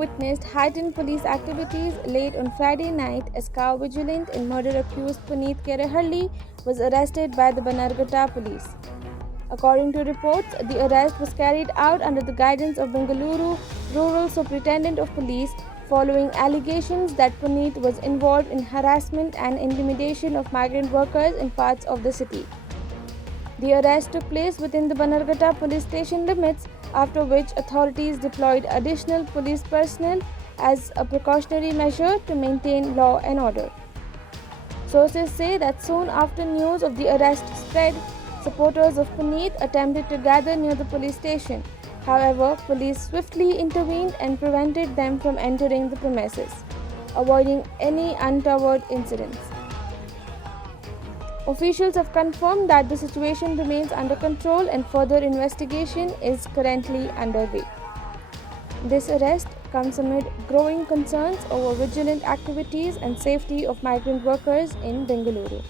witnessed heightened police activities late on Friday night as Vigilante and murder-accused Puneeth Kerehalli was arrested by the Bannerghatta Police. According to reports, the arrest was carried out under the guidance of Bengaluru Rural Superintendent of Police following allegations that Puneeth was involved in harassment and intimidation of migrant workers in parts of the city. The arrest took place within the Bannerghatta police station limits, after which authorities deployed additional police personnel as a precautionary measure to maintain law and order. Sources say that soon after news of the arrest spread, supporters of Puneeth attempted to gather near the police station. However, police swiftly intervened and prevented them from entering the premises, avoiding any untoward incidents. Officials have confirmed that the situation remains under control and further investigation is currently underway. This arrest comes amid growing concerns over vigilant activities and safety of migrant workers in Bengaluru.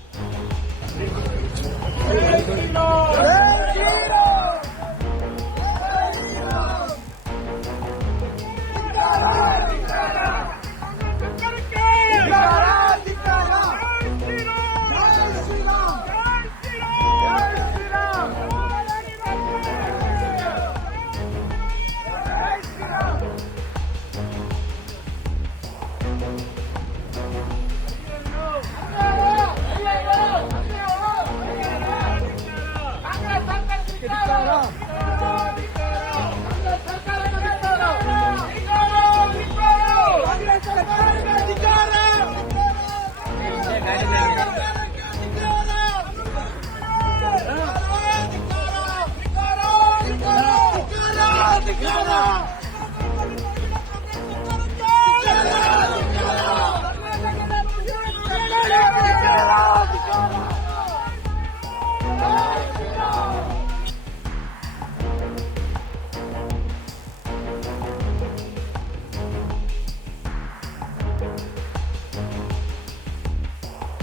Vigilante!